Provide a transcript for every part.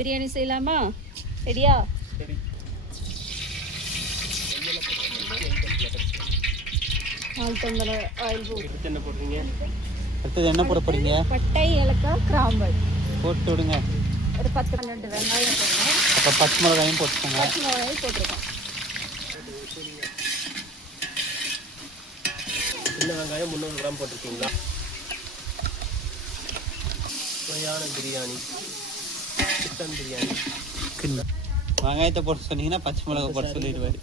பிரியாணி செய்யலாமா? ரெடியா? என்ன போடுறீங்க? அடுத்தது என்ன போட போறீங்க? பட்டை, ஏலக்காய், கிராம்பு போட்டு விடுங்க. ஒரு 10-12 வெங்காயம் போடுங்க. அப்போ பச்சை மிளகாயும் போட்டுக்கோங்க. பச்சை மிளகாயும் போட்டுருக்கோம். சின்ன வெங்காயம் 300 கிராம் போட்டிருக்கீங்களா? சுவையான பிரியாணி, சிக்கன் பிரியாணி. வெங்காயத்தை போட்டு சொன்னீங்கன்னா பச்சை மிளகாய் போட்டு சொல்லிடுவாரு.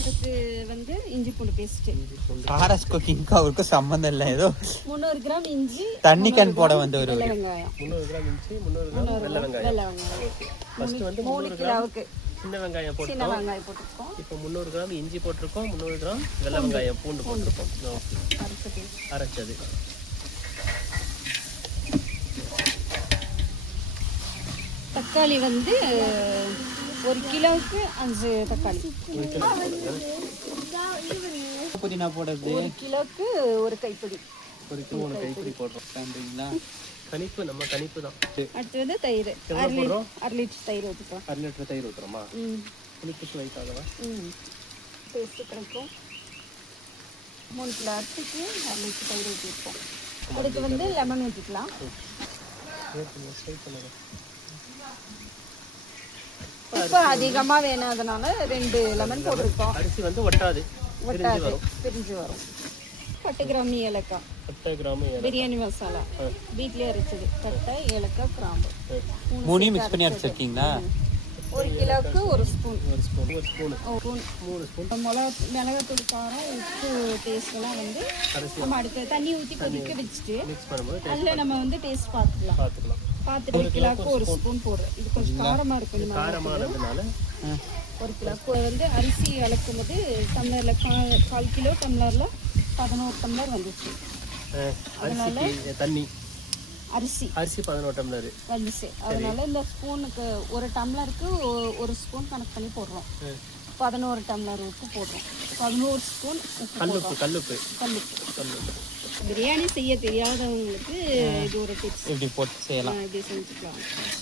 இதுக்கு வந்து இஞ்சி பூண்டு பேஸ்ட். ஃபாரஸ்ட் குக்கிங்க்கு அவருக்கு சம்பந்தம் இல்லை. ஏதோ 300 கிராம் இஞ்சி, தண்ணி கேன் போட வந்து ஒரு வெங்காயம். 300 கிராம் இஞ்சி, 300 கிராம் வெள்ளை வெங்காயம். ஃபர்ஸ்ட் வந்து 300 கிராம் சின்ன வெங்காயம் போட்டுருக்கோம். இப்போ 300 கிராம் இஞ்சி போட்டிருக்கோம், 300 கிராம் வெள்ளை வெங்காயம் பூண்டு போட்டிருக்கோம். அரைச்சது. தக்காளி வந்து 1 கிலோவுக்கு 5 தக்காளி. புதினா போடுறது 1 கிலோவுக்கு 1 கைப்பிடி. 3 கைப்பிடி போடுறோம். சாம்பிங்களா? கணிப்பு நம்ம கணிப்பு தான். அடுத்தது தயிர். 1/2 லிட்டர் தயிர் ஊற்றிக்கலாம். 1/2 லிட்டர் தயிர் ஊற்றுறோமா? புளிப்புக்கு வைக்காதவா? டேஸ்ட்டு கிடைக்கும். 3 கிலோ அரிசிக்கு 1/2 லிட்டர் தயிர் ஊற்றிருக்கோம். அதுக்கு வந்து லெமன் ஊற்றிக்கலாம். உப்பு அதிகமாக வேணும், அதனால 2 லெமன் போட்டிருக்கோம். அரிசி வந்து ஒட்டாது, பிரிஞ்சு வரும். 10 கிராம் ஏலக்காய், 10 கிராம் பிரியாணி மசாலா வீட்லயே அரைச்சது. பட்டை, ஏலக்காய், கிராம்பு 3 மிக்ஸ் பண்ணி அரைச்சிருக்கீங்களா? 1 கிலோவுக்கு 1 ஸ்பூன். 3 ஸ்பூன் மிளகாத்தூள், காரம், உப்பு, டேஸ்ட்லாம் வந்து நம்ம அடுத்து தண்ணி ஊற்றி கொதிக்க வச்சுட்டு அதில் நம்ம வந்து டேஸ்ட் பார்த்துட்டு 1 கிலோவுக்கு 1 ஸ்பூன் போடுறோம். இது கொஞ்சம் காரமாக இருக்கணும். காரமானதுனால 1 கிலோவுக்கு வந்து அரிசி அளக்கும் போது டம்ளரில் 1/4 கிலோ டம்ளரில் 11 டம்ளர் வந்துச்சு. அதனால தண்ணி அரிசி 11 டம்ளர் வந்துச்சு. அதனால இந்த ஸ்பூனுக்கு 1 டம்ளருக்கு 1 ஸ்பூன் கணக்கு பண்ணி போடுறோம். 11 டம்ளர் உப்பு போடுறோம். 11 ஸ்பூன் உப்பு. கல்லுப்பு. பிரியாணி செய்ய தெரியாதவங்களுக்கு இது ஒரு டிப்ஸ். இப்படி போட்டு செய்யலாம், இப்படி செஞ்சுக்கலாம்.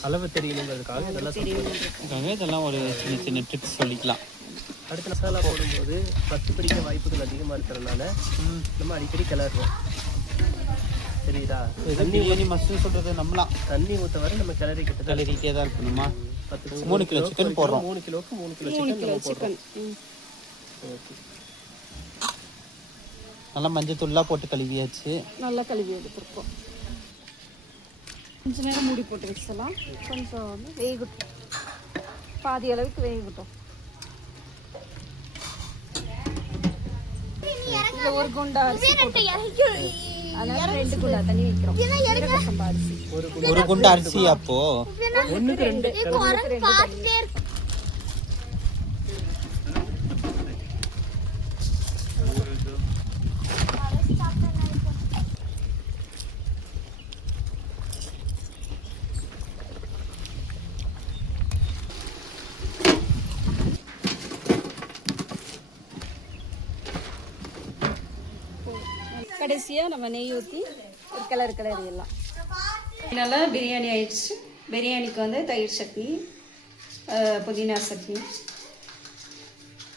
அளவு தெரியணுங்கிறதுக்காக இதெல்லாம் ஒரு சின்ன சின்ன டிப்ஸ் சொல்லிக்கலாம். அடுத்த மசாலா போடும்போது பத்து பிடிக்க வாய்ப்புகள் அதிகமாக இருக்கிறதுனால நம்ம அடிக்கடி கிளறுறோம். தெரியுதா? பிரியாணி மசாலா சொல்றது நம்மளாம் தண்ணி ஊற்ற வரை நம்ம கிளறிக்கிட்டே தான் இருக்கணுமா? 3 கிலோ சிக்கன் போடுறோம். 3 கிலோவுக்கு 3 கிலோ சிக்கன். ஓகே. நல்லா மஞ்சத்தூள்லாம் போட்டு கழுவியாச்சு. நல்லா கழுவி எடுத்துருக்கோம். கொஞ்சம் நேரம் மூடி போட்டு வச்சிடலாம். கொஞ்சம் வந்து வேகட்டும், பாதி அளவுக்கு வேகட்டும். இதில் 1 குண்டா அரிசி அதனால 2 குண்டா தண்ணி வைக்கிறோம். அரிசி 1 குண்டா அரிசி. அப்போ 1க்கு 2 கடைசியாக நம்ம நெய் ஊற்றி ஒரு கிளறிடலாம். நல்லா பிரியாணி ஆயிடுச்சு. பிரியாணிக்கு வந்து தயிர் சட்னி, புதினா சட்னி,